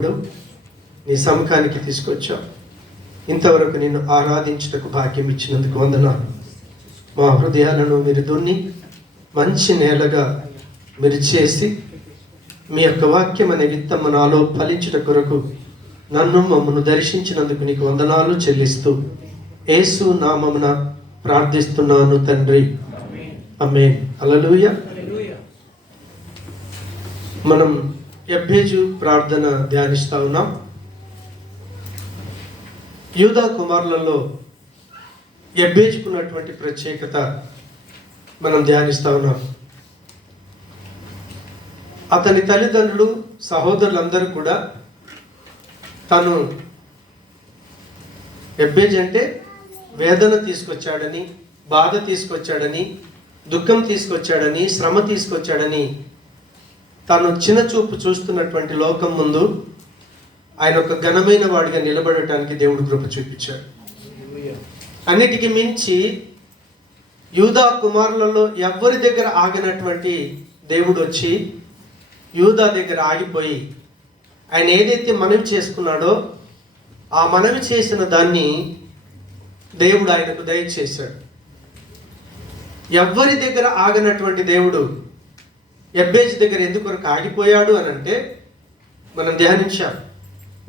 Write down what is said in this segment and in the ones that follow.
నీ సముఖానికి తీసుకొచ్చావు. ఇంతవరకు నిన్ను ఆరాధించుటకు భాగ్యం ఇచ్చినందుకు వందనాలు. మా హృదయాలను మీరు దున్ని మంచి నేలగా మీరు చేసి మీ యొక్క వాక్యం అనే విత్తము నాలో ఫలించుట కొరకు నన్ను మమ్మను దర్శించినందుకు నీకు వందనాలు చెల్లిస్తూ యేసు నామమున ప్రార్థిస్తున్నాను తండ్రి, ఆమేన్. హల్లెలూయా. మనం యబ్బేజు ప్రార్థన ధ్యానిస్తా ఉన్నాం. యూదా కుమారులలో యబ్బేజుకున్నటువంటి ప్రత్యేకత మనం ధ్యానిస్తా ఉన్నాం. అతని తల్లిదండ్రులు, సహోదరులందరూ కూడా తను యబ్బేజు అంటే వేదన తీసుకొచ్చాడని, బాధ తీసుకొచ్చాడని, దుఃఖం తీసుకొచ్చాడని, శ్రమ తీసుకొచ్చాడని తాను చిన్న చూపు చూస్తున్నటువంటి లోకం ముందు ఆయన ఒక ఘనమైన వాడిగా నిలబడటానికి దేవుడు కృప చూపించాడు. అన్నిటికీ మించి యూదా కుమారులలో ఎవరి దగ్గర ఆగినటువంటి దేవుడు వచ్చి యూదా దగ్గర ఆగిపోయి ఆయన ఏదైతే మనవి చేసుకున్నాడో ఆ మనవి చేసిన దాన్ని దేవుడు ఆయనకు దయచేశాడు. ఎవరి దగ్గర ఆగినటువంటి దేవుడు యబ్బేజు దగ్గర ఎందుకొరకు ఆగిపోయాడు అని అంటే మనం ధ్యానించాం.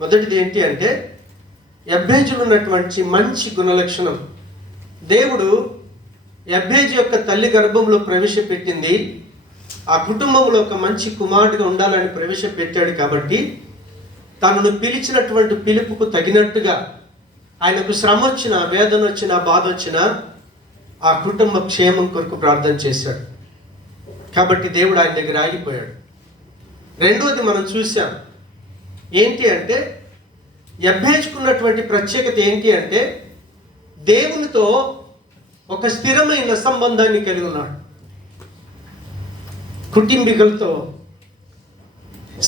మొదటిది ఏంటి అంటే యబ్బేజులో ఉన్నటువంటి మంచి గుణలక్షణం. దేవుడు యబ్బేజు యొక్క తల్లి గర్భంలో ప్రవేశపెట్టింది ఆ కుటుంబంలో ఒక మంచి కుమారుడిగా ఉండాలని ప్రవేశపెట్టాడు. కాబట్టి తనను పిలిచినటువంటి పిలుపుకు తగినట్టుగా ఆయనకు శ్రమ వచ్చినా, వేదన వచ్చినా, బాధ వచ్చినా ఆ కుటుంబ క్షేమం కొరకు ప్రార్థన చేశాడు. కాబట్టి దేవుడు ఆయన దగ్గర ఆగిపోయాడు. రెండవది మనం చూసాం ఏంటి అంటే యబ్బేజుకున్నటువంటి ప్రత్యేకత ఏంటి అంటే దేవునితో ఒక స్థిరమైన సంబంధాన్ని కలిగి ఉన్నాడు. కుటుంబీకులతో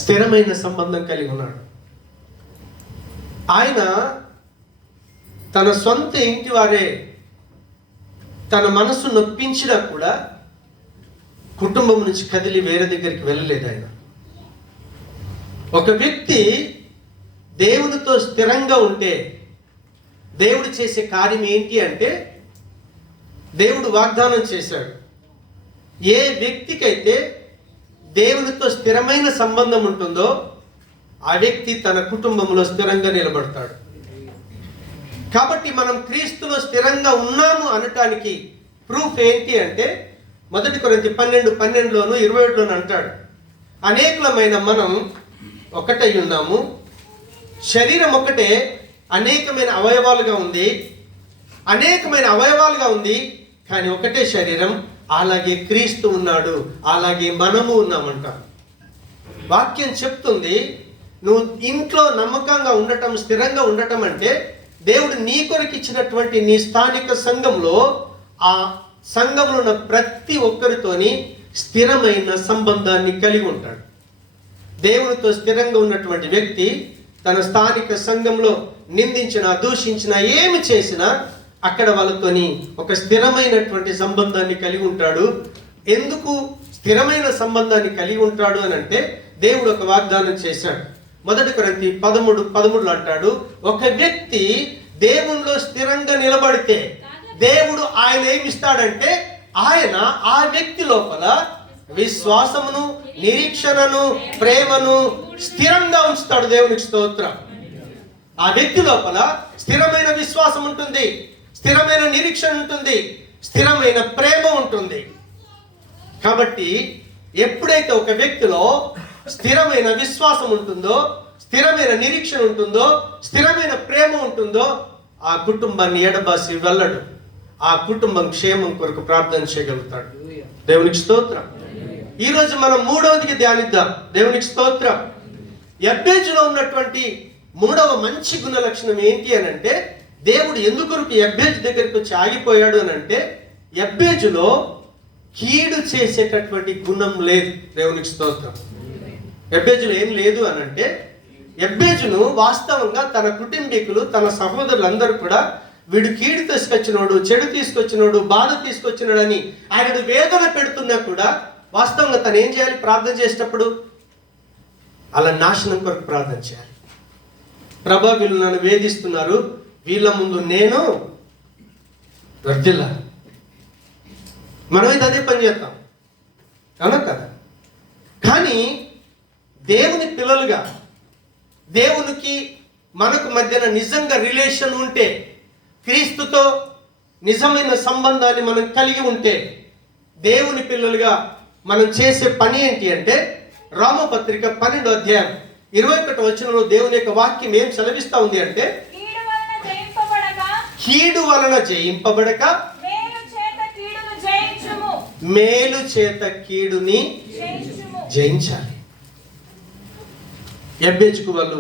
స్థిరమైన సంబంధం కలిగి ఉన్నాడు. ఆయన తన సొంత ఇంటి వారే తన మనసు నొప్పించినా కూడా కుటుంబం నుంచి కదిలి వేరే దగ్గరికి వెళ్ళలేదు. ఆయన ఒక వ్యక్తి దేవునితో స్థిరంగా ఉంటే దేవుడు చేసే కార్యం ఏంటి అంటే దేవుడు వాగ్దానం చేశాడు. ఏ వ్యక్తికైతే దేవునితో స్థిరమైన సంబంధం ఉంటుందో ఆ వ్యక్తి తన కుటుంబంలో స్థిరంగా నిలబడతాడు. కాబట్టి మనం క్రీస్తులో స్థిరంగా ఉన్నాము అనటానికి ప్రూఫ్ ఏంటి అంటే 1 కొరింథీ 12:12లోను 21లోను అంటాడు, అనేకమైన మనం ఒకటై ఉన్నాము, శరీరం ఒకటే అనేకమైన అవయవాలుగా ఉంది, కానీ ఒకటే శరీరం, అలాగే క్రీస్తు ఉన్నాడు, అలాగే మనము ఉన్నామంట. వాక్యం చెప్తుంది నువ్వు ఇంట్లో నమ్మకంగా ఉండటం, స్థిరంగా ఉండటం అంటే దేవుడు నీ కొరకు ఇచ్చినటువంటి నీ స్థానిక సంఘంలో ఆ సంఘంలో ఉన్న ప్రతి ఒక్కరితోని స్థిరమైన సంబంధాన్ని కలిగి ఉంటాడు. దేవునితో స్థిరంగా ఉన్నటువంటి వ్యక్తి తన స్థానిక సంఘంలో నిందించినా, దూషించినా, ఏమి చేసినా అక్కడ వాళ్ళతోని ఒక స్థిరమైనటువంటి సంబంధాన్ని కలిగి ఉంటాడు. ఎందుకు స్థిరమైన సంబంధాన్ని కలిగి ఉంటాడు అని అంటే దేవుడు ఒక వాగ్దానం చేశాడు. 1 కొరింథీ 13:13 అంటాడు, ఒక వ్యక్తి దేవునిలో స్థిరంగా నిలబడితే దేవుడు ఆయన ఏమిస్తాడంటే ఆయన ఆ వ్యక్తి లోపల విశ్వాసమును, నిరీక్షణను, ప్రేమను స్థిరంగా ఉంచుతాడు. దేవునికి స్తోత్రం. ఆ వ్యక్తి లోపల స్థిరమైన విశ్వాసం ఉంటుంది, స్థిరమైన నిరీక్షణ ఉంటుంది, స్థిరమైన ప్రేమ ఉంటుంది. కాబట్టి ఎప్పుడైతే ఒక వ్యక్తిలో స్థిరమైన విశ్వాసం ఉంటుందో, స్థిరమైన నిరీక్షణ ఉంటుందో, స్థిరమైన ప్రేమ ఉంటుందో ఆ కుటుంబాన్ని ఎడబాసి వెళ్ళడు. ఆ కుటుంబం క్షేమం కొరకు ప్రార్థన చేయగలుగుతాడు. దేవునికి స్తోత్రం. ఈరోజు మనం మూడవదికి ధ్యానిద్దాం. దేవునికి స్తోత్రం. యబ్బేజులో ఉన్నటువంటి మూడవ మంచి గుణ లక్షణం ఏంటి అని అంటే దేవుడు ఎందుకొరకు యబ్బేజు దగ్గరికి వచ్చి ఆగిపోయాడు అని అంటే యబ్బేజులో కీడు చేసేటటువంటి గుణం లేదు. దేవునికి స్తోత్రం. యబ్బేజులో ఏం లేదు అని అంటే యబ్బేజును వాస్తవంగా తన కుటుంబీకులు, తన సహోదరులందరూ కూడా వీడు కీడు తీసుకొచ్చినోడు, చెడు తీసుకొచ్చినోడు, బాధ తీసుకొచ్చినాడు అని ఆయనను వేదన పెడుతున్నా కూడా వాస్తవంగా తను ఏం చేయాలి? ప్రార్థన చేసేటప్పుడు అలా నాశనం కొరకు ప్రార్థన చేయాలి. ప్రభా వీళ్ళు నన్ను వేధిస్తున్నారు, వీళ్ళ ముందు నేను వర్ధిల్లాలి. మనమైతే అదే పని చేస్తాం, అవునా కదా? కానీ దేవుని పిల్లలుగా, దేవునికి మనకు మధ్యన నిజంగా రిలేషన్ ఉంటే, క్రీస్తుతో నిజమైన సంబంధాన్ని మనం కలిగి ఉంటే, దేవుని పిల్లలుగా మనం చేసే పని ఏంటి అంటే, రామపత్రిక 12వ అధ్యాయం 21వ వచనంలో దేవుని యొక్క వాక్యం ఏం సెలవిస్తా ఉంది అంటే, కీడు వలన జయింపబడక మేలు చేత కీడుని జయించాలి. ఎబ్బేజుకు వాళ్ళు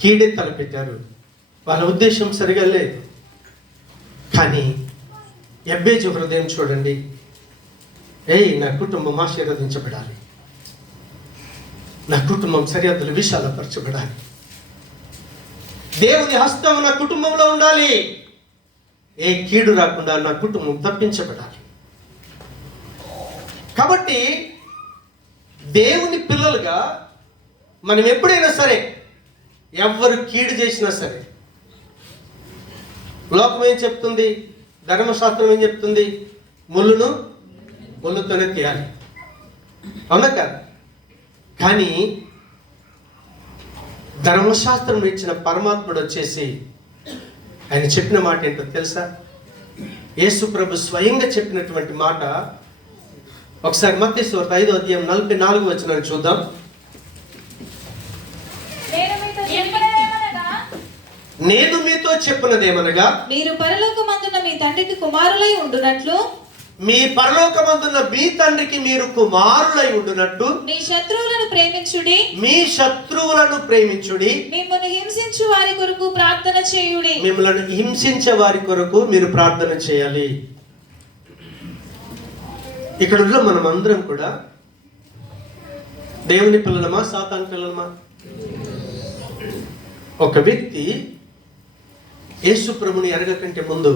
కీడే తలపెట్టారు, వాళ్ళ ఉద్దేశం సరిగా లేదు. కానీ ఎబ్బేజు హృదయం చూడండి, నా కుటుంబం ఆశీర్వదించబడాలి, నా కుటుంబం సరిహద్దులు విశాలపరచబడాలి, దేవుని హస్తం నా కుటుంబంలో ఉండాలి, ఏ కీడు రాకుండా నా కుటుంబం తప్పించబడాలి. కాబట్టి దేవుని పిల్లలుగా మనం ఎప్పుడైనా సరే, ఎవరు కీడు చేసినా సరే, లోకం ఏం చెప్తుంది, ధర్మశాస్త్రం ఏం చెప్తుంది, ముళ్ళుతోనే తీయాలి, అవునా కాదు? కానీ ధర్మశాస్త్రం ఇచ్చిన పరమాత్ముడు వచ్చేసి ఆయన చెప్పిన మాట ఏంటో తెలుసా? యేసు ప్రభు స్వయంగా చెప్పినటువంటి మాట. ఒకసారి మత్తయి సువార్త 5వ అధ్యాయం 44వ వచనాన్ని చూద్దాం. నేను మీతో చెప్పినదేమనగా, మీరు పరలోకమందున్న మీ తండ్రికి కుమారులై ఉండునట్లు, మీ పరలోకమందున్న మీ తండ్రికి మీరు కుమారులై ఉండునట్టు మీ శత్రువులను ప్రేమించుడి, మీ శత్రువులను ప్రేమించుడి, మిమ్మల్ని హింసించు వారి కొరకు ప్రార్థన చేయుడి. మిమ్మల్ని హింసించే వారి కొరకు మీరు ప్రార్థన చేయాలి. ఇక్కడ ఉన్న మనం అందరం కూడా దేవుని పిల్లలమా, సాతాను పిల్లలమా? ఒక వ్యక్తి యేసు ప్రభుని ఎరగకంటే ముందు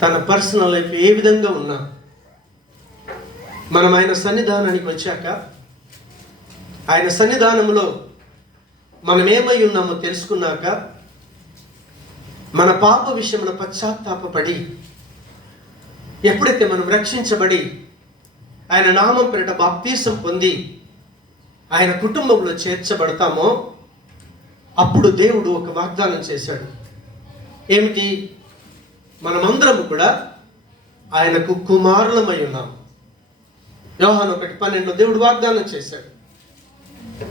తన పర్సనల్ లైఫ్ ఏ విధంగా ఉన్నా, మనం ఆయన సన్నిధానానికి వచ్చాక, ఆయన సన్నిధానంలో మనం ఏమై ఉన్నామో తెలుసుకున్నాక, మన పాప విషయంలో పశ్చాత్తాపపడి, ఎప్పుడైతే మనం రక్షించబడి ఆయన నామం పేరిట బాప్తీసం పొంది ఆయన కుటుంబంలో చేర్చబడతామో, అప్పుడు దేవుడు ఒక వాగ్దానం చేశాడు. ఏమిటి? మనమందరం కూడా ఆయనకు కుమారులమై ఉన్నాం. యోహాను 1:12 దేవుడు వాగ్దానం చేశాడు.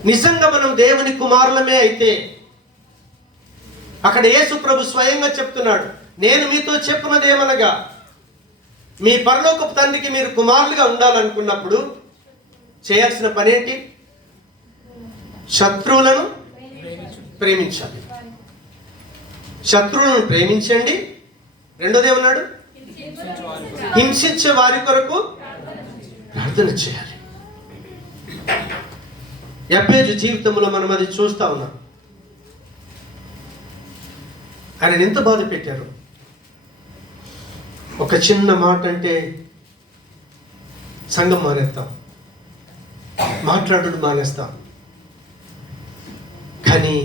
నిజంగా మనం దేవుని కుమారులమే అయితే, అక్కడ యేసు ప్రభు స్వయంగా చెప్తున్నాడు, నేను మీతో చెప్పినదేమనగా, మీ పరలోకపు తండ్రికి మీరు కుమారులుగా ఉండాలనుకున్నప్పుడు చేయాల్సిన పని ఏంటి? శత్రువులను ప్రేమించాలి. శత్రువులను ప్రేమించండి. రెండోది ఏమన్నాడు? హింసించే వారి కొరకు ప్రార్థన చేయాలి. ఎబ్బేజు జీవితంలో మనం అది చూస్తా ఉన్నాం. ఆయన ఎంత బాధ పెట్టారు. ఒక చిన్న మాట అంటే సంఘం మానేస్తాం, మాట్లాడడం మానేస్తాం. కానీ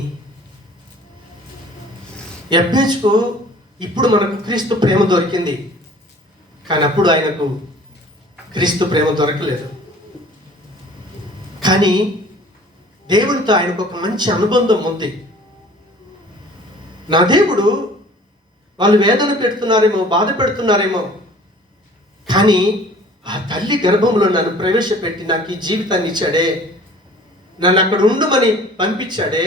ఎబ్బేజుకు ఇప్పుడు మనకు క్రీస్తు ప్రేమ దొరికింది, కానీ అప్పుడు ఆయనకు క్రీస్తు ప్రేమ దొరకలేదు. కానీ దేవునితో ఆయనకు ఒక మంచి అనుబంధం ఉంది. నా దేవుడు వాళ్ళు వేదన పెడుతున్నారేమో, బాధ పెడుతున్నారేమో, కానీ ఆ తల్లి గర్భంలో నన్ను ప్రవేశపెట్టి నాకు ఈ జీవితాన్ని ఇచ్చాడే, నన్ను అక్కడ ఉండమని పంపించాడే,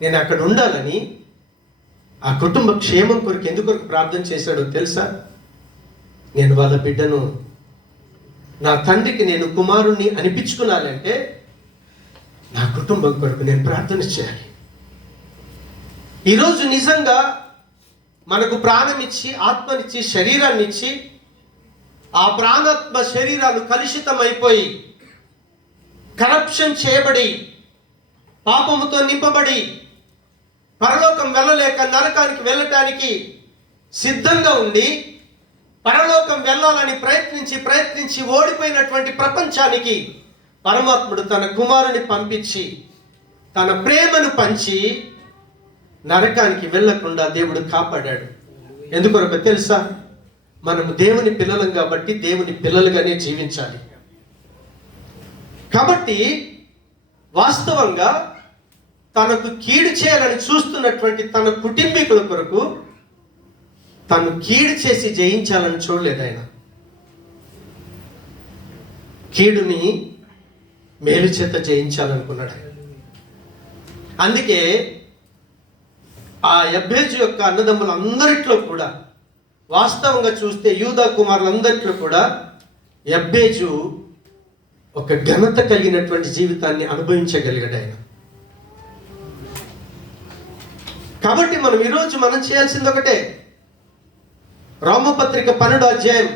నేను అక్కడ ఉండాలని ఆ కుటుంబ క్షేమం కొరకు ఎందుకొరకు ప్రార్థన చేశాడో తెలుసా? నేను వాళ్ళ బిడ్డను, నా తండ్రికి నేను కుమారుణ్ణి అనిపించుకున్నానంటే నా కుటుంబం కొరకు నేను ప్రార్థన చేయాలి. ఈరోజు నిజంగా మనకు ప్రాణం ఇచ్చి, ఆత్మనిచ్చి, శరీరాన్ని ఇచ్చి, ఆ ప్రాణాత్మ శరీరాలు కలుషితమైపోయి, కరప్షన్ చేయబడి, పాపముతో నింపబడి, పరలోకం వెళ్ళలేక నరకానికి వెళ్ళటానికి సిద్ధంగా ఉండి, పరలోకం వెళ్ళాలని ప్రయత్నించి ఓడిపోయినటువంటి ప్రపంచానికి పరమాత్ముడు తన కుమారుని పంపించి తన ప్రేమను పంచి నరకానికి వెళ్ళకుండా దేవుడు కాపాడాడు. ఎందుకొరకు తెలుసా? మనము దేవుని పిల్లలం కాబట్టి దేవుని పిల్లలుగానే జీవించాలి. కాబట్టి వాస్తవంగా తనకు కీడు చేయాలని చూస్తున్నటువంటి తన కుటుంబీకుల కొరకు తను కీడు చేసి జయించాలని చూడలేదు ఆయన. కీడుని మేలు చేత జయించాలనుకున్నాడు ఆయన. అందుకే ఆ యబ్బేజు యొక్క అన్నదమ్ములందరిట్లో కూడా వాస్తవంగా చూస్తే యూదా కుమారులందరిలో కూడా యబ్బేజు ఒక ఘనత కలిగినటువంటి జీవితాన్ని అనుభవించగలిగాడు ఆయన. కాబట్టి ఈరోజు మనం చేయాల్సింది ఒకటే. రోమపత్రిక 12వ అధ్యాయం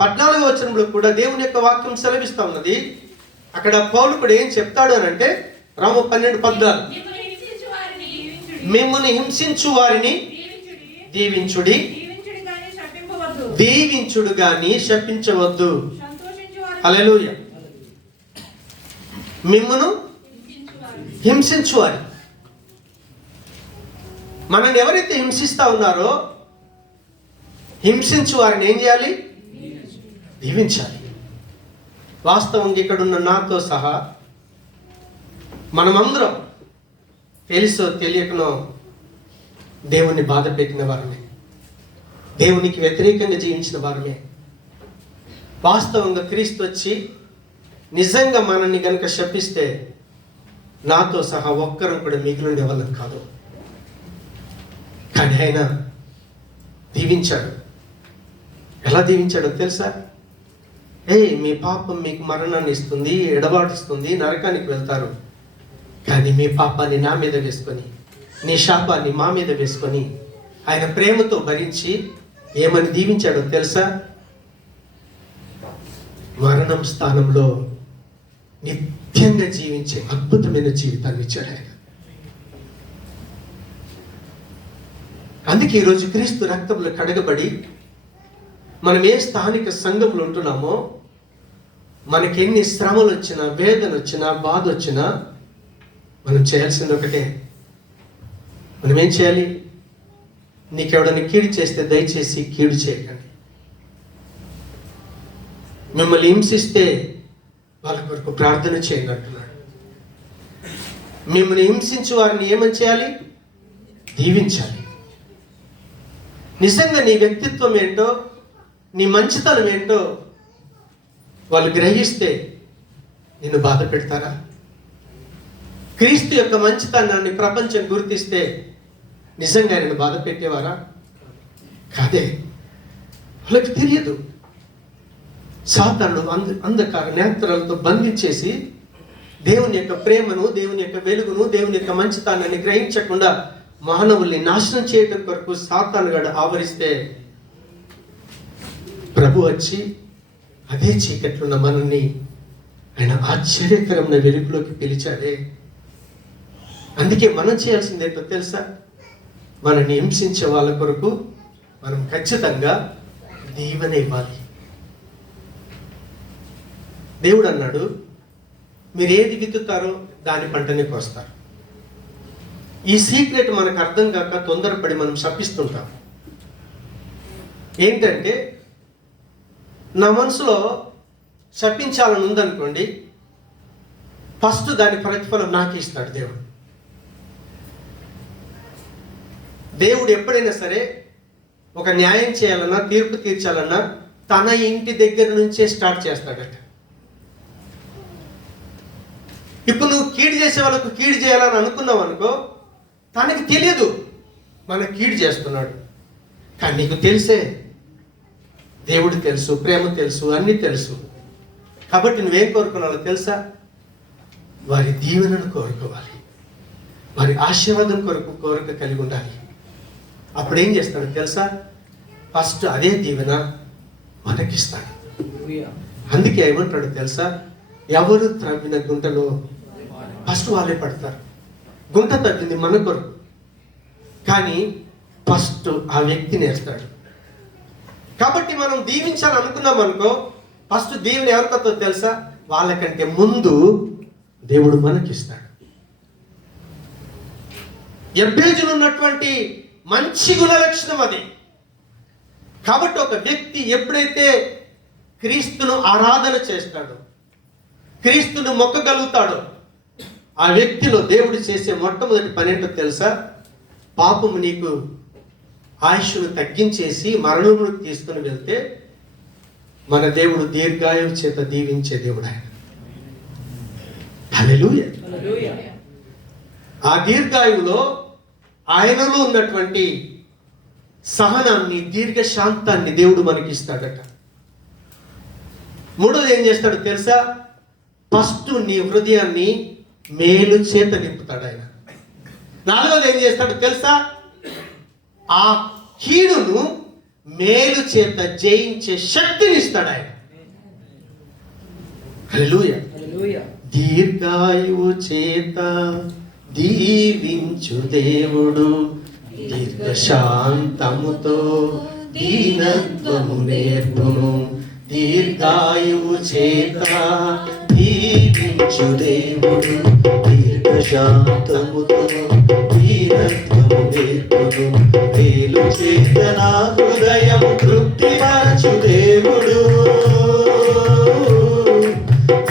14వ వచనంలో కూడా దేవుని యొక్క వాక్యం సెలవిస్తా ఉన్నది. అక్కడ పౌలు కూడా ఏం చెప్తాడు అని అంటే, రోమ 12:14, మిమ్మల్ని హింసించు వారిని దీవించుడి, దీవించుడు గాని శపించవద్దు. హల్లెలూయా. మిమ్మను హింసించువారి, మనల్ని ఎవరైతే హింసిస్తా ఉన్నారో హింసించు వారిని ఏం చేయాలి? దీవించాలి. వాస్తవంగా ఇక్కడున్న నాతో సహా మనమందరం తెలుసో తెలియకనో దేవుణ్ణి బాధ పెట్టిన వారమే, దేవునికి వ్యతిరేకంగా జీవించిన వారమే. వాస్తవంగా క్రీస్తు వచ్చి నిజంగా మనల్ని కనుక శపిస్తే నాతో సహా ఒక్కరం కూడా మిగిలిండే వాళ్ళం కాదు. కానీ ఆయన దీవించాడు. ఎలా దీవించాడో తెలుసా? మీ పాపం మీకు మరణాన్ని ఇస్తుంది, ఎడబాటిస్తుంది, నరకానికి వెళ్తారు. కానీ మీ పాపాన్ని నా మీద వేసుకొని, నీ శాపాన్ని మా మీద వేసుకొని ఆయన ప్రేమతో భరించి ఏమని దీవించాడో తెలుసా? మరణం స్థానంలో నిత్యంగా జీవించే అద్భుతమైన జీవితాన్ని ఇచ్చాడు ఆయన. అందుకే ఈరోజు క్రీస్తు రక్తంలో కడగబడి మనం ఏ స్థానిక సంఘంలో ఉంటున్నామో, మనకి ఎన్ని శ్రమలు వచ్చినా, వేదన వచ్చినా, బాధ వచ్చినా మనం చేయాల్సింది ఒకటే. మనం ఏం చేయాలి? నీకెవడని కీడు చేస్తే దయచేసి కీడు చేయకండి. మిమ్మల్ని హింసిస్తే వాళ్ళ కొరకు ప్రార్థన చేయండి అంటున్నాడు. మిమ్మల్ని హింసించు వారిని ఏమని చేయాలి? దీవించాలి. నిజంగా నీ వ్యక్తిత్వం ఏంటో, నీ మంచితనం ఏంటో వాళ్ళు గ్రహిస్తే నిన్ను బాధ పెడతారా? క్రీస్తు యొక్క మంచితనాన్ని ప్రపంచం గుర్తిస్తే నిజంగా నేను బాధ పెట్టేవారా? కాదే. వాళ్ళకి తెలియదు. సాతాను అంధకార నేత్రాలతో బంధించేసి దేవుని యొక్క ప్రేమను, దేవుని యొక్క వెలుగును, దేవుని యొక్క మంచితనాన్ని గ్రహించకుండా మానవుల్ని నాశనం చేయడం కొరకు సాతానుగాడు ఆవరిస్తే ప్రభు వచ్చి అదే చీకట్లున్న మనల్ని ఆయన ఆశ్చర్యకరమైన వెలుగులోకి పిలిచాడే. అందుకే మనం చేయాల్సింది ఏంటో తెలుసా? మనల్ని హింసించే వాళ్ళ కొరకు మనం ఖచ్చితంగా దీవెన ఇవ్వాలి. దేవుడు అన్నాడు, మీరు ఏది విత్తుతారో దాని పంటనే కోస్తారు. ఈ సీక్రెట్ మనకు అర్థం కాక తొందరపడి మనం శపిస్తుంటాం. ఏంటంటే, నా మనసులో శపించాలని ఉందనుకోండి, ఫస్ట్ దాని ప్రతిఫలం నాకు ఇస్తాడు దేవుడు. దేవుడు ఎప్పుడైనా సరే ఒక న్యాయం చేయాలన్నా, తీర్పు తీర్చాలన్నా తన ఇంటి దగ్గర నుంచే స్టార్ట్ చేస్తాడట. ఇప్పుడు నువ్వు కీడు చేసే వాళ్ళకు కీడు చేయాలని అనుకున్నావు అనుకో, తనకి తెలియదు మన కీడు చేస్తున్నాడు. కానీ నీకు తెలిసే, దేవుడు తెలుసు, ప్రేమ తెలుసు, అన్నీ తెలుసు. కాబట్టి నువ్వేం కోరుకున్నావో తెలుసా? వారి దీవెనను కోరుకోవాలి, వారి ఆశీర్వాదం కోరిక కలిగి ఉండాలి. అప్పుడు ఏం చేస్తాడు తెలుసా? ఫస్ట్ అదే దీవెన మనకిస్తాడు. అందుకే ఏమంటాడు తెలుసా? ఎవరు త్రవ్విన గుంటలో ఫస్ట్ వాళ్ళే పడతారు. గుంట తగ్గింది మన కొరకు, కానీ ఫస్ట్ ఆ వ్యక్తిని వేస్తాడు. కాబట్టి మనం దీవించాలని అనుకున్నాం అనుకో, ఫస్ట్ దీవెన ఎవరికొతో తెలుసా? వాళ్ళకంటే ముందు దేవుడు మనకిస్తాడు. ఎబ్బేజులో ఉన్నటువంటి మంచి గుణలక్షణం అది. కాబట్టి ఒక వ్యక్తి ఎప్పుడైతే క్రీస్తును ఆరాధన చేస్తాడో, క్రీస్తును మొక్కగలుగుతాడో, ఆ వ్యక్తిలో దేవుడు చేసే మొట్టమొదటి పని ఏంటో తెలుసా? పాపము నీకు ఆయుష్ను తగ్గించేసి మరణంలోకి తీసుకుని వెళ్తే మన దేవుడు దీర్ఘాయువు చేత దీవించే దేవుడు ఆయన. హల్లెలూయా. ఆ దీర్ఘాయువులో ఆయనలో ఉన్నటువంటి సహనాన్ని, దీర్ఘశాంతాన్ని దేవుడు మనకి ఇస్తాడట. మూడోది ఏం చేస్తాడు తెలుసా? ఫస్ట్ నీ హృదయాన్ని మేలు చేత నింపుతాడు ఆయన. నాలుగోది ఏం చేస్తాడు తెలుసా? ఆ కీడును మేలు చేత జయించే శక్తిని ఇస్తాడు ఆయన. హల్లెలూయా. దీర్ఘాయువు చేత దీవించు దేవుడు, దీర్ఘశాంతముతో దీనత్వము నేర్పును. దీర్ఘాయువు చేత దీవించు దేవుడు, దీర్ఘశాంతముతో దీనత్వము నేర్పును. మేలు చేత నా హృదయం తృప్తిపరచు దేవుడు,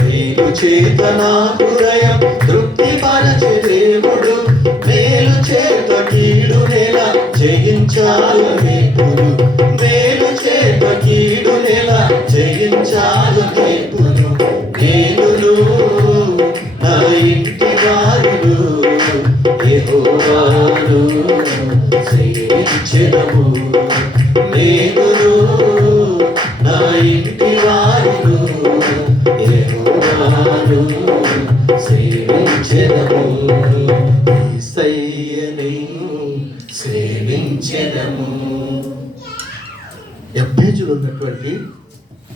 మేలు చేత నా హృదయం తృప్తిపరచు దేవుడు. మేలు చేత కీడు నెల జయించాలు నేర్పును, మేలు చేత కీడు నెల జయించాలు నేర్పును. నేనును నా ఇంటి వారును యెహోవాను సేవించెదము. నేనును నా ఇంటి వారును యెహోవాను సేవించెదము. యేసయ్యను సేవించెదము. ఎబ్బేజులో ఉన్నటువంటి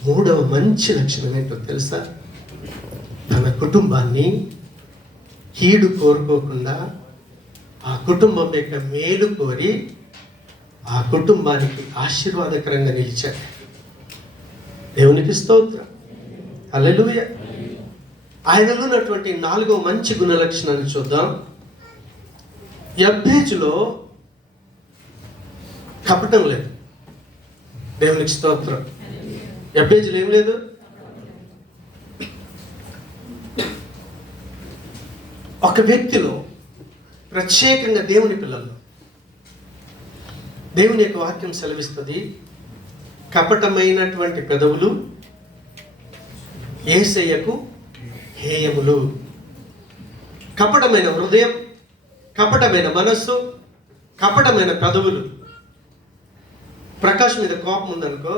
మూడవ మంచి లక్షణం ఏంటో తెలుసా? తన కుటుంబాన్ని కీడు కోరుకోకుండా ఆ కుటుంబం యొక్క మేలు కోరి ఆ కుటుంబానికి ఆశీర్వాదకరంగా నిలిచాడు. దేవునికి స్తోత్రం. హల్లెలూయా. ఆయనలో ఉన్నటువంటి నాలుగవ మంచి గుణ లక్షణాన్ని చూద్దాం. యబ్బేజులో కపటం లేదు. దేవునికి స్తోత్రం. యబ్బేజులో ఏం లేదు? ఒక వ్యక్తిలో, ప్రత్యేకంగా దేవుని పిల్లల్లో దేవుని యొక్క వాక్యం సెలవిస్తుంది, కపటమైనటువంటి పెదవులు యేసయ్యకు హేయములు. కపటమైన హృదయం, కపటమైన మనస్సు, కపటమైన పెదవులు. ప్రకాష్ మీద కోపం ఉందనుకో,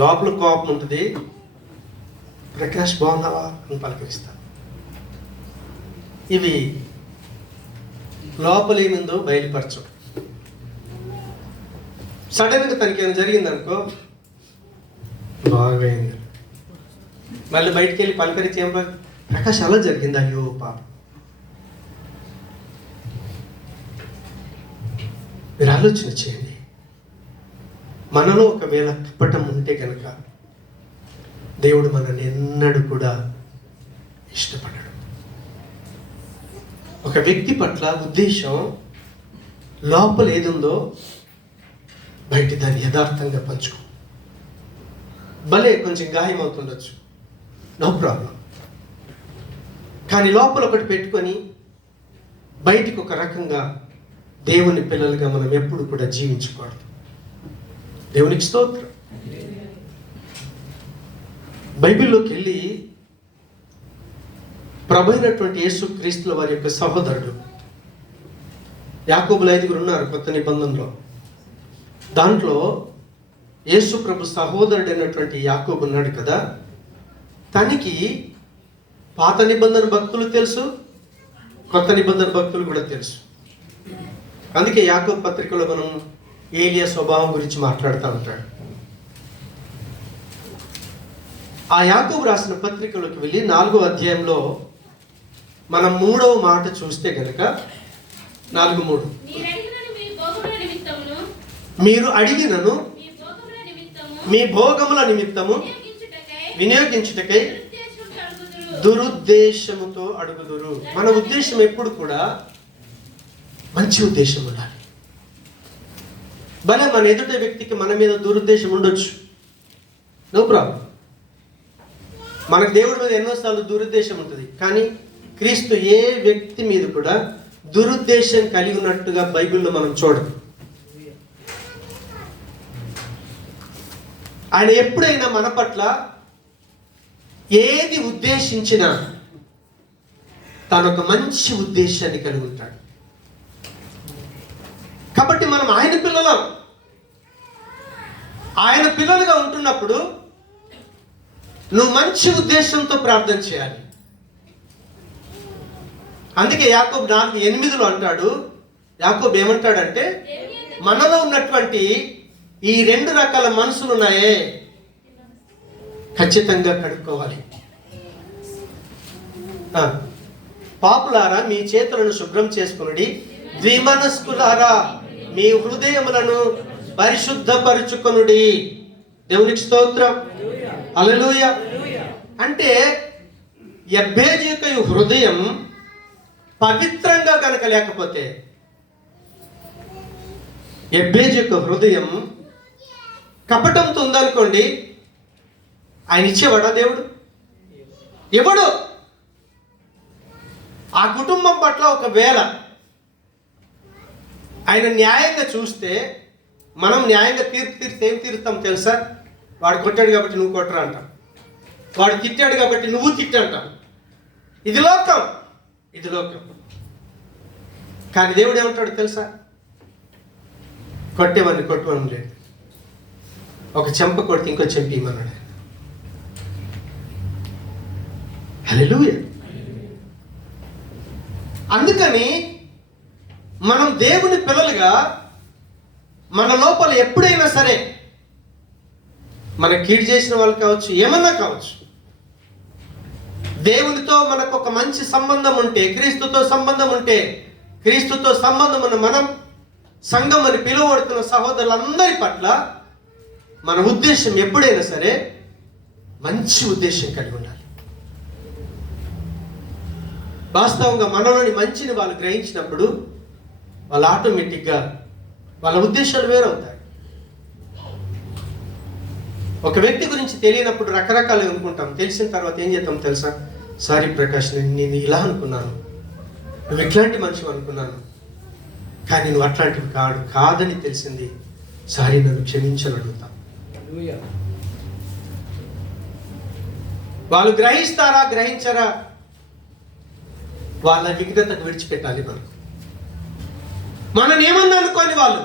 లోపల కోపం ఉంటుంది, ప్రకాష్ బాగున్నావా అని పలకరిస్తాను. ఇవి లోపల ఏమిందో బయలుపరచు. సడన్గా తనకి ఏమైనా జరిగిందనుకో, బాగైంది, మళ్ళీ బయటికి వెళ్ళి పలకరించి ఏం ప్రకాష్ అలా జరిగింది, అయ్యో పాప. మీరు ఆలోచన చేయండి, మనలో ఒకవేళ కపటం ఉంటే కనుక దేవుడు మనల్ని ఎన్నడూ కూడా ఇష్టపడడు. ఒక వ్యక్తి పట్ల ఉద్దేశం లోపల ఏదుందో బయట దాన్ని యథార్థంగా పంచుకో. భలే కొంచెం గాయం అవుతుండొచ్చు, నో ప్రాబ్లం. కానీ లోపల ఒకటి పెట్టుకొని బయటికి ఒక రకంగా దేవుని పిల్లలుగా మనం ఎప్పుడు కూడా జీవించకూడదు. దేవునికి స్తోత్రం. బైబిల్లోకి వెళ్ళి ప్రభు అయినటువంటి యేసు క్రీస్తుల వారి యొక్క సహోదరుడు యాకోబులు 5 ఉన్నారు కొత్త నిబంధనలో. దాంట్లో యేసు ప్రభు సహోదరుడు అయినటువంటి యాకోబు ఉన్నాడు కదా, తనకి పాత నిబంధన భక్తులు తెలుసు, కొత్త నిబంధన భక్తులు కూడా తెలుసు. అందుకే యాకోబు పత్రికలో మనం ఏలియా స్వభావం గురించి మాట్లాడుతూ ఉంటాడు. ఆ యాకోబు రాసిన పత్రికలోకి వెళ్ళి 4వ అధ్యాయంలో మనం 3వ మాట చూస్తే కనుక 4:3, మీరు అడిగినను మీ భోగముల నిమిత్తము వినియోగించుటకై దురుద్దేశముతో అడుగుదురు. మన ఉద్దేశం ఎప్పుడు కూడా మంచి ఉద్దేశం ఉండాలి. భలే మన ఎదుట వ్యక్తికి మన మీద దురుద్దేశం ఉండొచ్చు, నో ప్రాబ్లం. మనకు దేవుడి మీద ఎన్నోసార్లు దురుద్దేశం ఉంటుంది, కానీ క్రీస్తు ఏ వ్యక్తి మీద కూడా దురుద్దేశం కలిగి ఉన్నట్టుగా బైబిల్లో మనం చూడం. ఆయన ఎప్పుడైనా మన పట్ల ఏది ఉద్దేశించినా తను ఒక మంచి ఉద్దేశాన్ని కలిగి ఉంటాడు. కాబట్టి మనం ఆయన పిల్లలం. ఆయన పిల్లలుగా ఉంటున్నప్పుడు నువ్వు మంచి ఉద్దేశంతో ప్రార్థన చేయాలి. అందుకే యాకోబు 4:8 అంటాడు, యాకోబు ఏమంటాడంటే, మనలో ఉన్నటువంటి ఈ 2 రకాల మనసులు ఉన్నాయే, ఖచ్చితంగా కడుక్కోవాలి. పాపులారా మీ చేతులను శుభ్రం చేసుకునుడి, ద్విమనస్కులారా మీ హృదయములను పరిశుద్ధపరుచుకొనుడి. దేవునికి స్తోత్రం, హల్లెలూయా. అంటే యెబ్బేజు యొక్క హృదయం పవిత్రంగా కనుక లేకపోతే, యెబ్బేజు యొక్క హృదయం కపటంతో ఉందనుకోండి, ఆయన ఇచ్చేవాడా దేవుడు? ఎవడు? ఆ కుటుంబం పట్ల ఒకవేళ ఆయన న్యాయంగా చూస్తే, మనం న్యాయంగా తీర్పు తీర్స్తే ఏం తీరుస్తాం తెలుసా? వాడు కొట్టాడు కాబట్టి నువ్వు కొట్టరా అంటాం, వాడు తిట్టాడు కాబట్టి నువ్వు తిట్టంటాం. ఇది లోకం, ఇది లోకం. కానీ దేవుడు ఏమంటాడు తెలుసా? కొట్టేవాడిని కొట్టమని లేదు, ఒక చెంప కొడితే ఇంకో చెంప ఇమ్మన్నాడు. హల్లెలూయా. అందుకని మనం దేవుని పిల్లలుగా మన లోపల ఎప్పుడైనా సరే, మన కీడు చేసిన వాళ్ళు కావచ్చు, ఏమన్నా కావచ్చు, దేవునితో మనకు ఒక మంచి సంబంధం ఉంటే, క్రీస్తుతో సంబంధం ఉంటే, క్రీస్తుతో సంబంధం ఉన్న మనం సంఘం అని పిలువబడుతున్న సహోదరులందరి పట్ల మన ఉద్దేశం ఎప్పుడైనా సరే మంచి ఉద్దేశం కలిగి ఉండాలి. వాస్తవంగా మనలోని మంచిని వాళ్ళు గ్రహించినప్పుడు వాళ్ళు ఆటోమేటిక్గా వాళ్ళ ఉద్దేశాలు వేరవుతాయి. ఒక వ్యక్తి గురించి తెలియనప్పుడు రకరకాలుగా అనుకుంటాం, తెలిసిన తర్వాత ఏం చేద్దాం తెలుసా? సారీ ప్రకాష్, నేను ఇలా అనుకున్నాను, నువ్వు ఇట్లాంటి మనిషి అనుకున్నాను, కానీ నువ్వు అట్లాంటివి కాదని తెలిసింది, సారీ నన్ను క్షమించని అడుగుతాం. వాళ్ళు గ్రహిస్తారా గ్రహించరా, వాళ్ళ విఘ్నతకు విడిచిపెట్టాలి. మనం ఏమన్నా అనుకోని వాళ్ళు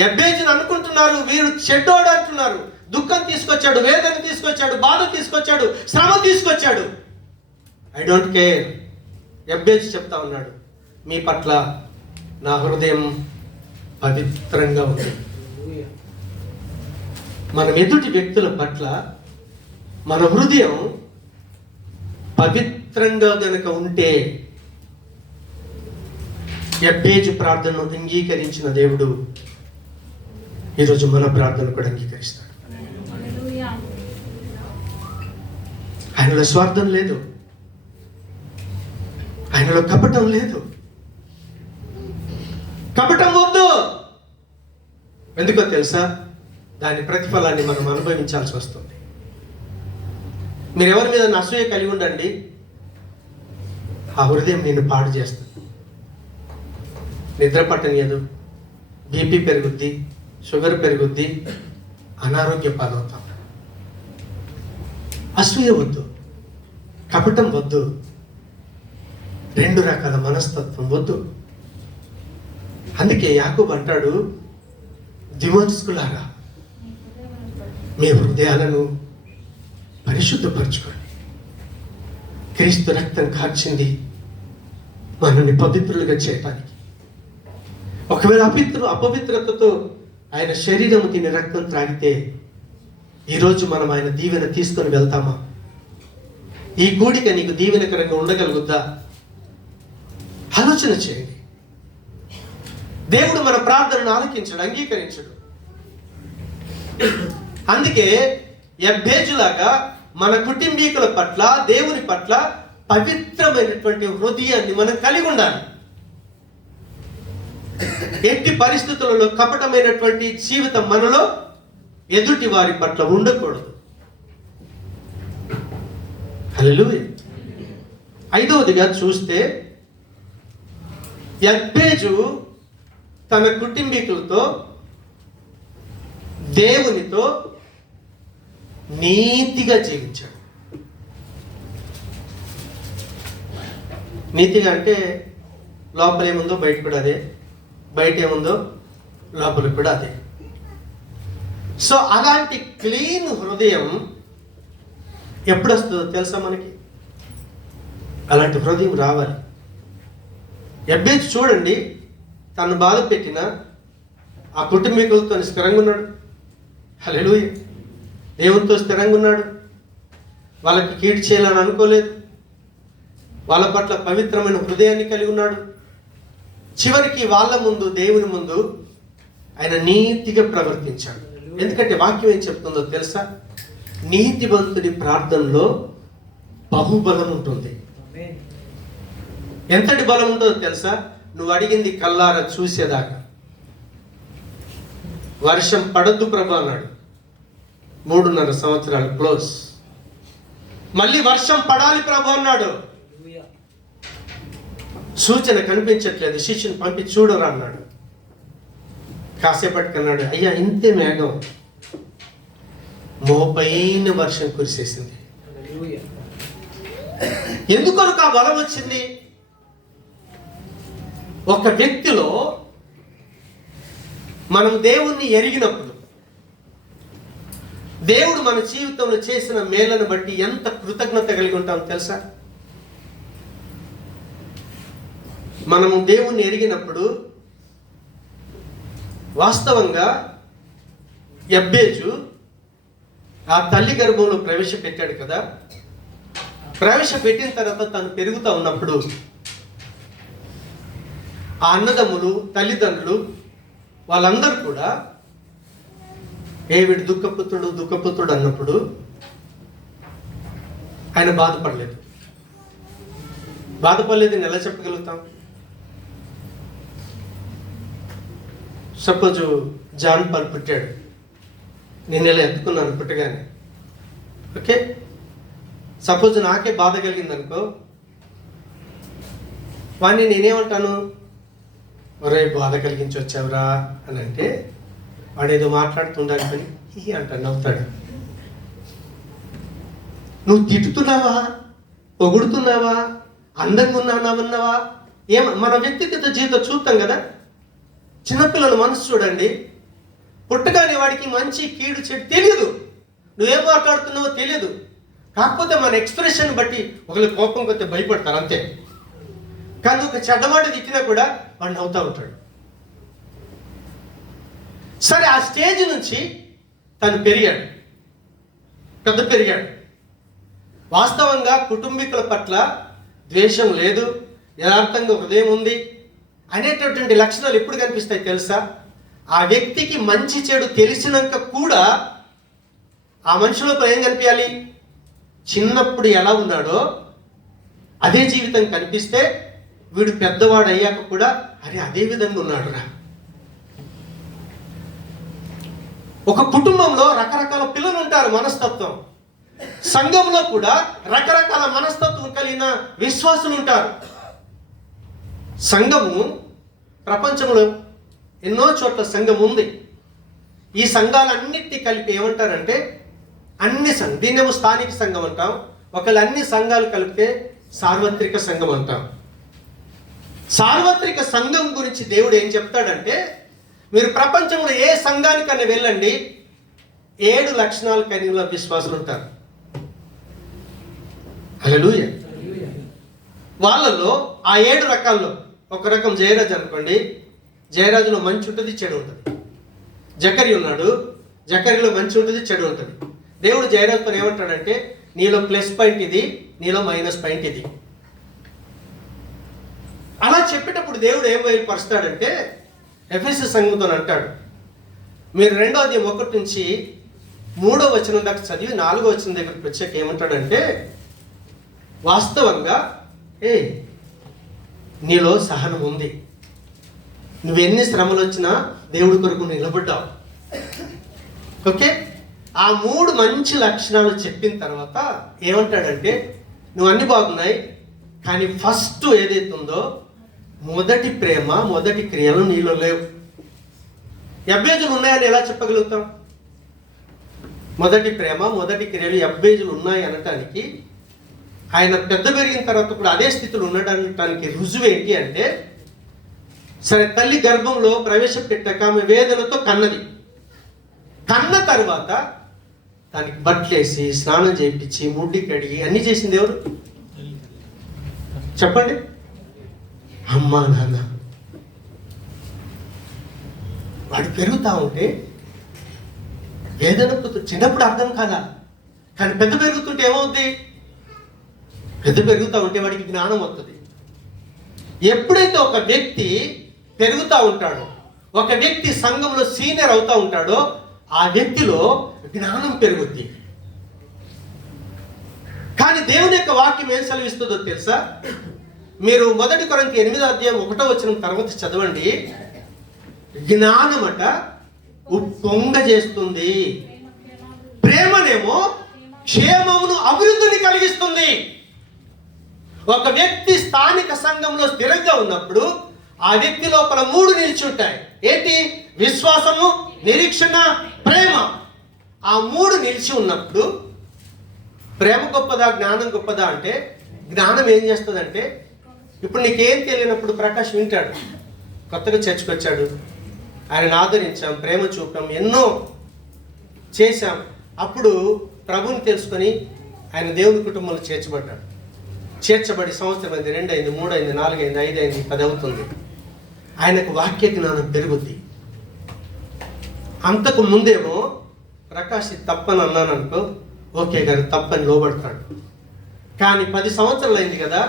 యెబ్బేజుని అనుకుంటున్నారు, వీరు చెడ్డోడు అంటున్నారు. దుఃఖం తీసుకొచ్చాడు, వేదన తీసుకొచ్చాడు, బాధ తీసుకొచ్చాడు, శ్రమ తీసుకొచ్చాడు. I don't care. యెబ్బేజు చెప్తా ఉన్నాడు, మీ పట్ల నా హృదయం పవిత్రంగా ఉంది. మనం ఎదుటి వ్యక్తుల పట్ల మన హృదయం పవిత్రంగా గనక ఉంటే, యెబ్బేజు ప్రార్థనను అంగీకరించిన దేవుడు ఈరోజు మన ప్రార్థన కూడా అంగీకరిస్తాడు. ఆయనలో స్వార్థం లేదు, ఆయనలో కపటం లేదు. కపటం వద్దు. ఎందుకో తెలుసా? దాని ప్రతిఫలాన్ని మనం అనుభవించాల్సి వస్తుంది. మీరు ఎవరి మీద అసూయ కలిగి ఉండండి, ఆ హృదయం నిన్ను పాడు చేస్తుంది. నిద్ర పట్టనియదు, బీపీ పెరుగుద్ది, షుగర్ పెరుగుద్ది, అనారోగ్య పాలవుతాం. అసూయ వద్దు, కపటం వద్దు, 2 రకాల మనస్తత్వం వద్దు. అందుకే యాకోబు అంటాడు, ద్విమనస్కులారా మీ హృదయాలను పరిశుద్ధపరచుకోండి. క్రీస్తు రక్తం కార్చింది మనల్ని పవిత్రులుగా చేయడానికి. ఒకవేళ అపవిత్రతతో ఆయన శరీరము తిని రక్తం త్రాగితే, ఈరోజు మనం ఆయన దీవెన తీసుకొని వెళ్తామా? ఈ కూడిక నీకు దీవెనకరంగా ఉండగలుగుద్దా? ఆలోచన చేయండి. దేవుడు మన ప్రార్థనను ఆలకించడు, అంగీకరించడు. అందుకే యెబ్బేజులాగా మన కుటుంబీకుల పట్ల, దేవుని పట్ల పవిత్రమైనటువంటి హృదయాన్ని మనం కలిగి ఉండాలి. ఎట్టి పరిస్థితులలో కపటమైనటువంటి జీవితం మనలో ఎదుటి వారి పట్ల ఉండకూడదు. హల్లెలూయా. 5వదిగా చూస్తే యబ్బేజు తన కుటుంబీకులతో దేవునితో నీతిగా జీవించాడు. నీతిగా అంటే లోపల ఏముందో బయట కూడా అదే, బయట ఏముందో లోపల కూడా అదే. సో అలాంటి క్లీన్ హృదయం ఎప్పుడు వస్తుందో తెలుసా మనకి? అలాంటి హృదయం రావాలి. యబ్బేజు చూడండి, తను బాధ పెట్టిన ఆ కుటుంబీకులతో స్థిరంగా ఉన్నాడు. హల్లెలూయా. దేవునితో స్థిరంగా ఉన్నాడు. వాళ్ళకి కీడు చేయాలని అనుకోలేదు. వాళ్ళ పట్ల పవిత్రమైన హృదయాన్ని కలిగి ఉన్నాడు. చివరికి వాళ్ళ ముందు, దేవుని ముందు ఆయన నీతిగా ప్రవర్తించాడు. ఎందుకంటే వాక్యం ఏం చెప్తుందో తెలుసా? నీతివంతుడి ప్రార్థనలో బహుబలం ఉంటుంది. ఎంతటి బలం ఉంటుందో తెలుసా? నువ్వు అడిగింది కల్లారా చూసేదాకా. వర్షం పడద్దు ప్రభు అన్నాడు. 3.5 సంవత్సరాలు క్లోజ్. మళ్ళీ వర్షం పడాలి ప్రభు అన్నాడు. సూచన కనిపించట్లేదు, శిష్యుని పంపి చూడరా అన్నాడు. కాసేపటికి అన్నాడు, అయ్యా ఇంతే మేఘం, మోపైన వర్షం కురిసేసింది. ఎందుకొరకు ఆ బలం వచ్చింది? ఒక వ్యక్తిలో మనం దేవుణ్ణి ఎరిగినప్పుడు, దేవుడు మన జీవితంలో చేసిన మేలను బట్టి ఎంత కృతజ్ఞత కలిగి ఉంటాం తెలుసా? మనము దేవుణ్ణి ఎరిగినప్పుడు వాస్తవంగా యబ్బేజు ఆ తల్లి గర్భంలో ప్రవేశపెట్టాడు కదా. ప్రవేశపెట్టిన తర్వాత తను పెరుగుతూ ఉన్నప్పుడు ఆ అన్నదమ్ములు, తల్లిదండ్రులు వాళ్ళందరూ కూడా వీడు దుఃఖపుత్రుడు అన్నప్పుడు ఆయన బాధపడలేదని ఎలా చెప్పగలుగుతాం? సపోజ్ జాన్ పాల్ పుట్టాడు, నేను ఇలా ఎత్తుకున్నాను పుట్టగానే, ఓకే. సపోజ్ నాకే బాధ కలిగింది అనుకో, వాడిని నేనేమంటాను? ఒరే బాధ కలిగించి వచ్చావురా అని అంటే వాడేదో మాట్లాడుతుండాలి పని అంటాడు, నవ్వుతాడు. నువ్వు తిట్టుతున్నావా, పొగుడుతున్నావా, అందంగా ఉన్నావా? మన వ్యక్తిగత జీవితం చూస్తాం కదా. చిన్నపిల్లల మనసు చూడండి, పుట్టగానే వాడికి మంచి కీడు చెడు తెలియదు, నువ్వేం మాట్లాడుతున్నావో తెలియదు. కాకపోతే మన ఎక్స్ప్రెషన్ బట్టి ఒకళ్ళు కోపం కొద్దిగా భయపడతారు అంతే. కానీ ఒక చెడ్డమాట తిట్టినా కూడా వాడు నవ్వుతూ ఉంటాడు. సరే, ఆ స్టేజ్ నుంచి తను పెరిగాడు. వాస్తవంగా కుటుంబీకుల పట్ల ద్వేషం లేదు, యథార్థంగా హృదయం ఉంది అనేటటువంటి లక్షణాలు ఎప్పుడు కనిపిస్తాయి తెలుసా? ఆ వ్యక్తికి మంచి చెడు తెలిసినాక కూడా ఆ మనిషి లోపల ఏం కనిపించాలి? చిన్నప్పుడు ఎలా ఉన్నాడో అదే జీవితం కనిపిస్తే వీడు పెద్దవాడు అయ్యాక కూడా అదే విధంగా ఉన్నాడు రా. ఒక కుటుంబంలో రకరకాల పిల్లలు ఉంటారు, మనస్తత్వం. సంఘంలో కూడా రకరకాల మనస్తత్వం కలిగిన విశ్వాసులు ఉంటారు. సంఘము ప్రపంచంలో ఎన్నో చోట్ల సంఘం ఉంది. ఈ సంఘాలన్నిటినీ కలిపి ఏమంటారంటే దీన్నేమో స్థానిక సంఘం అంటాం. ఒకవేళ అన్ని సంఘాలు కలిపితే సార్వత్రిక సంఘం అంటాం. సార్వత్రిక సంఘం గురించి దేవుడు ఏం చెప్తాడంటే, మీరు ప్రపంచంలో ఏ సంఘానికన్నా వెళ్ళండి, 7 లక్షణాలు కలిగిన విశ్వాసులు ఉంటారు. హల్లెలూయా. వాళ్ళలో ఆ 7 రకాల్లో ఒక రకం జయరాజు అనుకోండి, జయరాజులో మంచి ఉంటుంది, చెడు ఉంటుంది. జకరి ఉన్నాడు, జకరిలో మంచి ఉంటుంది, చెడు ఉంటుంది. దేవుడు జయరాజుతో ఏమంటాడంటే, నీలో ప్లస్ పాయింట్ ఇది, నీలో మైనస్ పాయింట్ ఇది. అలా చెప్పేటప్పుడు దేవుడు ఏం బయలుపరుస్తాడంటే, ఎఫెసీ సంఘంతో అంటాడు, మీరు 2వ అధ్యాయం 1 నుంచి 3వ వచనం దాకా చదివి 4వ వచనం దగ్గరికి వచ్చాక ఏమంటాడంటే, వాస్తవంగా నీలో సహనం ఉంది, నువ్వెన్ని శ్రమలు వచ్చినా దేవుడి కొరకు నిలబడ్డావు. ఓకే, ఆ 3 మంచి లక్షణాలు చెప్పిన తర్వాత ఏమంటాడంటే, నువ్వు అన్ని బాగున్నాయి, కానీ ఫస్ట్ ఏదైతే ఉందో మొదటి ప్రేమ, మొదటి క్రియలు నీలో లేవు. ఎబ్బేజులు ఉన్నాయని ఎలా చెప్పగలుగుతాం? మొదటి ప్రేమ, మొదటి క్రియలు ఎబ్బేజులు ఉన్నాయి అనటానికి, ఆయన పెద్ద పెరిగిన తర్వాత కూడా అదే స్థితిలో ఉండడానికి రుజువు ఏంటి అంటే, సరే తల్లి గర్భంలో ప్రవేశపెట్టాక ఆమె వేదనతో కన్నది. కన్న తర్వాత దానికి బట్టలేసి స్నానం చేయించి ముడ్డి కడిగి అన్ని చేసింది ఎవరు చెప్పండి? అమ్మా నాన్న. వాడు పెరుగుతా ఉంటే వేదన చిన్నప్పుడు అర్థం కాదా, కానీ పెద్ద పెరుగుతుంటే ఏమవుద్ది? పెద్ద పెరుగుతూ ఉంటే వాడికి జ్ఞానం వస్తుంది. ఎప్పుడైతే ఒక వ్యక్తి పెరుగుతూ ఉంటాడో, ఒక వ్యక్తి సంఘంలో సీనియర్ అవుతూ ఉంటాడో, ఆ వ్యక్తిలో జ్ఞానం పెరుగుద్ది. కానీ దేవుని యొక్క వాక్యం ఏం సెలవిస్తుందో తెలుసా? మీరు 1 కొరింథీ 8:1 తర్వాత చదవండి. జ్ఞానమట ఉప్పొంగ చేస్తుంది, ప్రేమనేమో క్షేమమును అభివృద్ధిని కలిగిస్తుంది. ఒక వ్యక్తి స్థానిక సంఘంలో స్థిరంగా ఉన్నప్పుడు ఆ వ్యక్తి లోపల 3 నిలిచి ఉంటాయి. ఏంటి? విశ్వాసము, నిరీక్షణ, ప్రేమ. ఆ 3 నిలిచి ఉన్నప్పుడు ప్రేమ గొప్పదా, జ్ఞానం గొప్పదా అంటే, జ్ఞానం ఏం చేస్తుందంటే, ఇప్పుడు నీకేం తెలియనప్పుడు ప్రకాష్ వింటాడు. కొత్తగా చర్చకు వచ్చాడు, ఆయనను ఆదరించాం, ప్రేమ చూపాం, ఎన్నో చేశాం. అప్పుడు ప్రభుని తెలుసుకొని ఆయన దేవుని కుటుంబంలో చేర్చబడి సంవత్సరం అయింది, 2 అయింది, 3 అయింది, 4 అయింది, 5 అయింది, 10 అవుతుంది. ఆయనకు వాక్య జ్ఞానం పెరుగుద్ది. అంతకు ముందేమో ప్రకాష్ తప్పని అన్నాను అనుకో, ఓకే గారు తప్పని లోబడతాడు. కానీ 10 సంవత్సరాలు అయింది కదా,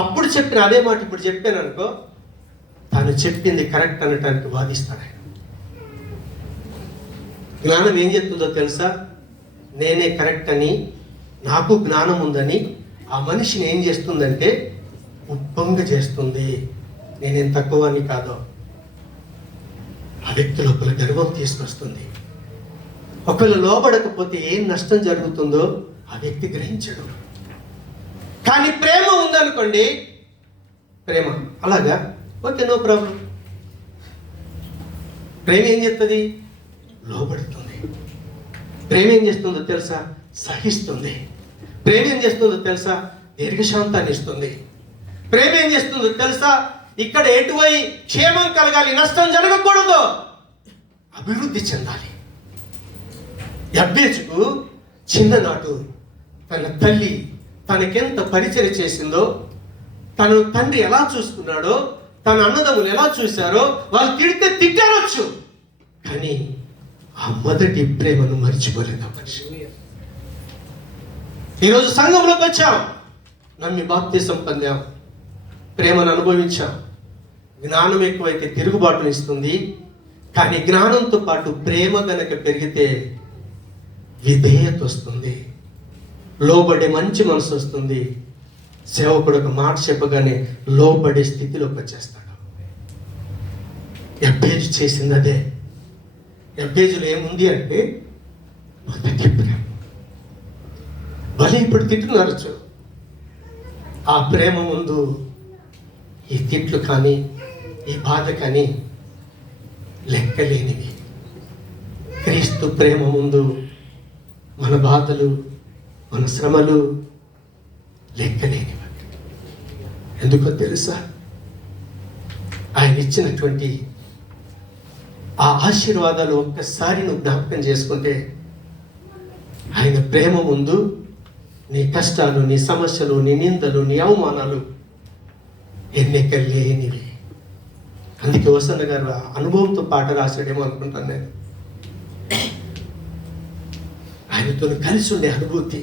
అప్పుడు చెప్పిన అదే మాట ఇప్పుడు చెప్పాను అనుకో, తను చెప్పింది కరెక్ట్ అనటానికి వాదిస్తాడు ఆయన. జ్ఞానం ఏం చెప్తుందో తెలుసా? నేనే కరెక్ట్ అని, నాకు జ్ఞానం ఉందని ఆ మనిషిని ఏం చేస్తుందంటే ఉప్పొంగ చేస్తుంది. నేనేం తక్కువ అని కాదో, ఆ వ్యక్తి లోపల గర్వం తీసుకొస్తుంది. ఒకవేళ లోబడకపోతే ఏం నష్టం జరుగుతుందో ఆ వ్యక్తి గ్రహించడు. కానీ ప్రేమ ఉందనుకోండి, ప్రేమ అలాగా, ఓకే నో ప్రాబ్లం. ప్రేమ ఏం చేస్తుంది? లోబడుతుంది. ప్రేమ ఏం చేస్తుందో తెలుసా? సహిస్తుంది. ప్రేమ ఏం చేస్తుందో తెలుసా? దీర్ఘశాంతాన్ని ఇస్తుంది. ప్రేమ ఏం చేస్తుందో తెలుసా? ఇక్కడ ఎటువై క్షేమం కలగాలి, నష్టం జరగకూడదు, అభివృద్ధి చెందాలి. యబ్బేజుకు చిన్ననాటు తన తల్లి తనకెంత పరిచయం చేసిందో, తన తండ్రి ఎలా చూసుకున్నాడో, తన అన్నదమ్ములు ఎలా చూశారో, వాళ్ళు తిడితే తిట్టారొచ్చు, కానీ ఆ మొదటి ప్రేమను మర్చిపోలేదు ఆ మనిషి. ఈరోజు సంఘంలోకి వచ్చాం, నమ్మి బాప్తిసం పొందాం, ప్రేమను అనుభవించాం. జ్ఞానం ఎక్కువైతే తిరుగుబాటును ఇస్తుంది, కానీ జ్ఞానంతో పాటు ప్రేమ కనుక పెరిగితే విధేయత వస్తుంది, లోబడే మంచి మనసు వస్తుంది. సేవకుడు ఒక మాట చెప్పగానే లోబడే స్థితిలోకి వచ్చేస్తాడు. యబ్బేజు చేసింది అదే. యబ్బేజులో ఏముంది అంటే మొదటి ప్రేమ. భలే ఇప్పుడు తిట్టున్నారు, ఆ ప్రేమ ముందు ఈ తిట్లు కానీ ఈ బాధ కానీ లెక్కలేనివి. క్రీస్తు ప్రేమ ముందు మన బాధలు, మన శ్రమలు లెక్కలేనివి. ఎందుకో తెలుసా? ఆయన ఇచ్చినటువంటి ఆ ఆశీర్వాదాలు ఒక్కసారి నువ్వు జ్ఞాపకం చేసుకుంటే, ఆయన ప్రేమ ముందు నీ కష్టాలు, నీ సమస్యలు, నీ నిందలు, నీ అవమానాలు ఎన్నికలేనివి. అందుకే వసంత గారు అనుభవంతో పాట రాశాడేమో అనుకుంటాను నేను. ఆయనతో కలిసి ఉండే అనుభూతి,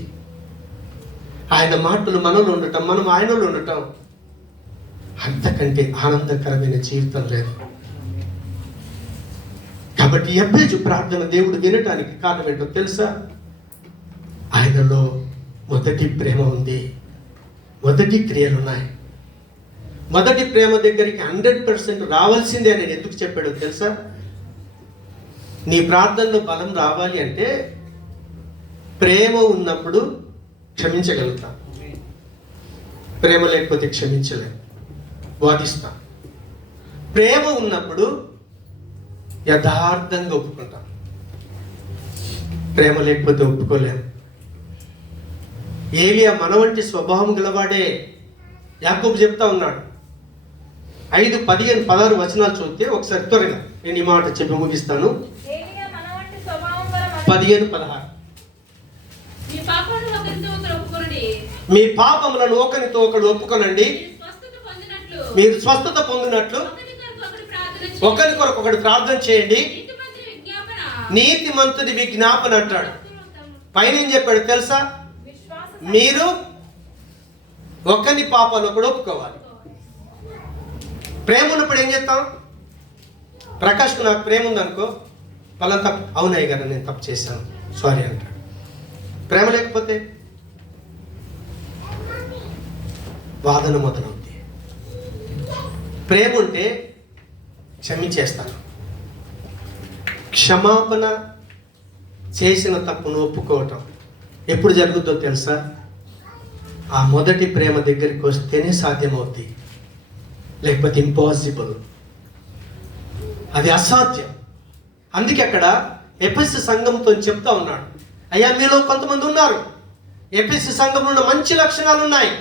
ఆయన మాటలు మనలో ఉండటం, మనం ఆయనలో ఉండటం, అంతకంటే ఆనందకరమైన జీవితం లేదు. కాబట్టి యబ్బేజు ప్రార్థన దేవుడు వినటానికి కారణం ఏంటో తెలుసా? ఆయనలో మొదటి ప్రేమ ఉంది, మొదటి క్రియలు ఉన్నాయి. మొదటి ప్రేమ దగ్గరికి 100% రావాల్సిందే అని ఎందుకు చెప్పాడో తెలుసా? నీ ప్రార్థనలో బలం రావాలి అంటే ప్రేమ ఉన్నప్పుడు క్షమించగలుగుతాం, ప్రేమ లేకపోతే క్షమించలేం, వాదిస్తాం. ప్రేమ ఉన్నప్పుడు యథార్థంగా ఒప్పుకుంటాం, ప్రేమ లేకపోతే ఒప్పుకోలేం. ఏలియా మన వంటి స్వభావం గలవాడే. యాకోబు చెప్తా ఉన్నాడు, 5, 15, 16 వచనాలు చూస్తే ఒకసారి త్వరగా నేను ఈ మాట చెప్పి ముగిస్తాను. 15, 16. మీ పాపములను ఒకరితో ఒకడు ఒప్పుకొనండి, మీరు స్వస్థత పొందినట్లు ఒకరి కొరకు ఒకటి ప్రార్థన చేయండి. నీతిమంతుడి విజ్ఞాపన అంటాడు. పైన ఏం చెప్పాడు తెలుసా? మీరు ఒకరి పాపాలు ఒకడు ఒప్పుకోవాలి. ప్రేమ ఉన్నప్పుడు ఏం చేస్తాం? ప్రకాష్కు నాకు ప్రేమ ఉందనుకో, వాళ్ళ తప్పు, అవునాయి కదా నేను తప్పు చేశాను, సారీ అంటాడు. ప్రేమ లేకపోతే వాదన మొదలవుతుంది. ప్రేమ ఉంటే క్షమించేస్తాను. క్షమాపణ చేసిన తప్పును ఒప్పుకోవటం ఎప్పుడు జరుగుతుందో తెలుసా? ఆ మొదటి ప్రేమ దగ్గరికి వస్తేనే సాధ్యమవుతుంది, లేకపోతే ఇంపాసిబుల్, అది అసాధ్యం. అందుకే అక్కడ ఎఫెసు సంఘంతో చెప్తా ఉన్నాడు, అయ్యా మీలో కొంతమంది ఉన్నారు, ఎఫెసు సంఘంలో ఉన్న మంచి లక్షణాలు ఉన్నాయి,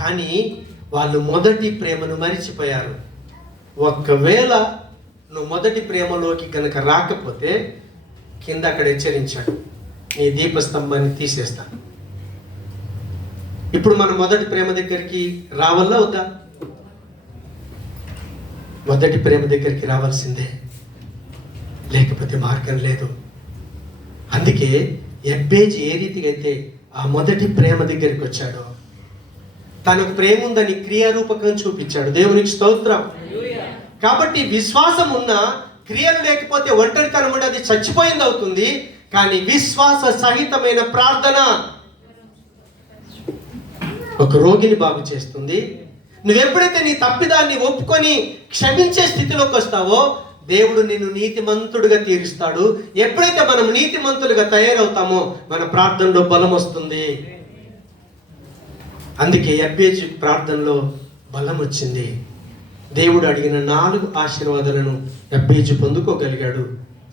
కానీ వాళ్ళు మొదటి ప్రేమను మరిచిపోయారు. ఒకవేళ నువ్వు మొదటి ప్రేమలోకి కనుక రాకపోతే కింద అక్కడ హెచ్చరించాడు, నీ దీపస్తంభాన్ని తీసేస్తాను. ఇప్పుడు మనం మొదటి ప్రేమ దగ్గరికి రావాలా వద్దా? మొదటి ప్రేమ దగ్గరికి రావాల్సిందే, లేకపోతే మార్గం లేదు. అందుకే ఎబ్బేజు ఏ రీతిగా అయితే ఆ మొదటి ప్రేమ దగ్గరికి వచ్చాడో తనకు ప్రేమ ఉందని క్రియారూపకం చూపించాడు. దేవునికి స్తోత్రం. కాబట్టి విశ్వాసం ఉన్న క్రియలు లేకపోతే ఒంటరితనం ఉండి అది చచ్చిపోయింది అవుతుంది. కానీ విశ్వాస సహితమైన ప్రార్థన ఒక రోగిని బాగు చేస్తుంది. నువ్వెప్పుడైతే నీ తప్పిదాన్ని ఒప్పుకొని క్షమించే స్థితిలోకి వస్తావో దేవుడు నిన్ను నీతిమంతుడిగా తీరుస్తాడు. ఎప్పుడైతే మనం నీతిమంతులుగా తయారవుతామో మన ప్రార్థనలో బలం వస్తుంది. అందుకే ఎబ్బేజు ప్రార్థనలో బలం వచ్చింది. దేవుడు అడిగిన 4 ఆశీర్వాదాలను ఎబ్బేజు పొందుకోగలిగాడు.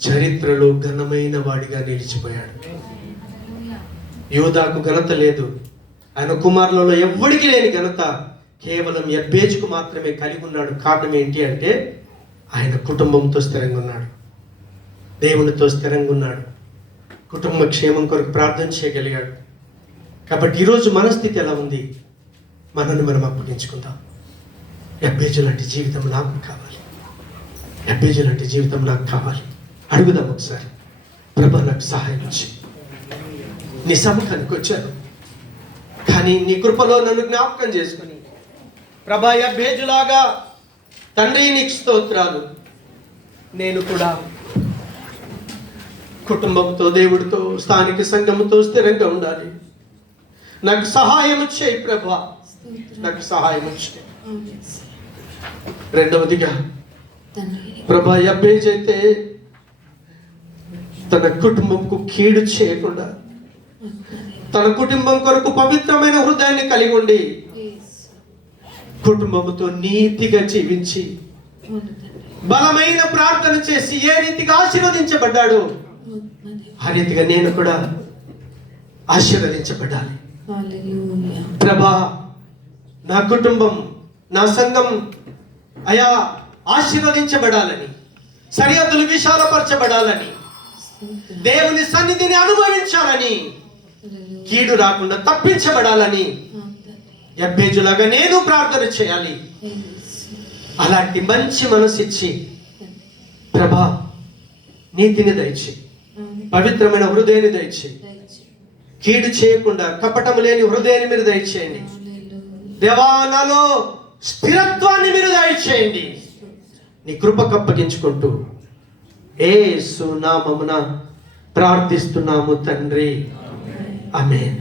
చరిత్రలో ఘనమైన వాడిగా నిలిచిపోయాడు. యోధాకు ఘనత లేదు, ఆయన కుమారులలో ఎవ్వడికి లేని ఘనత కేవలం ఎబ్బేజుకు మాత్రమే కలిగి ఉన్నాడు. కారణం ఏంటి అంటే ఆయన కుటుంబంతో స్థిరంగా ఉన్నాడు, దేవునితో స్థిరంగా ఉన్నాడు, కుటుంబ క్షేమం కొరకు ప్రార్థన చేయగలిగాడు. కాబట్టి ఈరోజు మన స్థితి ఎలా ఉంది? మనల్ని మనం అప్పగించుకుందాం. ఎబ్బేజు లాంటి జీవితం నాకు కావాలి, ఎబ్బేజు లాంటి జీవితం నాకు కావాలి. అడుగుదాం ఒకసారి, ప్రభా నాకు సహాయం ఇచ్చి. నీ సముఖానికి వచ్చాను, కానీ నీ కృపలో నన్ను జ్ఞాపకం చేసుకుని ప్రభా ఎబ్బేజులాగా తండ్రి నీకు స్తోత్రాలు, నేను కూడా కుటుంబంతో, దేవుడితో, స్థానిక సంఘంతో స్థిరంగా ఉండాలి. నాకు సహాయం చేయి ప్రభా, నాకు సహాయం చేయి. రెండవదిగా ప్రభా ఎబ్బేజు అయితే తన కుటుంబంకు కీడు చేయకుండా తన కుటుంబం కొరకు పవిత్రమైన హృదయాన్ని కలిగి ఉండి కుటుంబంతో నీతిగా జీవించి బలమైన ప్రార్థన చేసి ఏ రీతిగా ఆశీర్వదించబడ్డాడో ఆ రీతిగా నేను కూడా ఆశీర్వదించబడాలి. ప్రభా నా కుటుంబం, నా సంఘం అయా ఆశీర్వదించబడాలని, సరిహద్దులు విశాలపరచబడాలని, దేవుని సన్నిధిని అనుభవించాలని, కీడు రాకుండా తప్పించబడాలని ఎబ్బేజులాగా నేను ప్రార్థన చేయాలి. అలాంటి మంచి మనసు ఇచ్చి ప్రభా నీతిని దయచి, పవిత్రమైన హృదయాన్ని దయచి, కీడు చేయకుండా కపటం లేని హృదయాన్ని మీరు దయచేయండి. దేవా నాలో స్థిరత్వాన్ని మీరు దయచేయండి. నీ కృపకు అప్పగించుకుంటూ యేసు నామమున ప్రార్థిస్తున్నాము తండ్రి, ఆమేన్.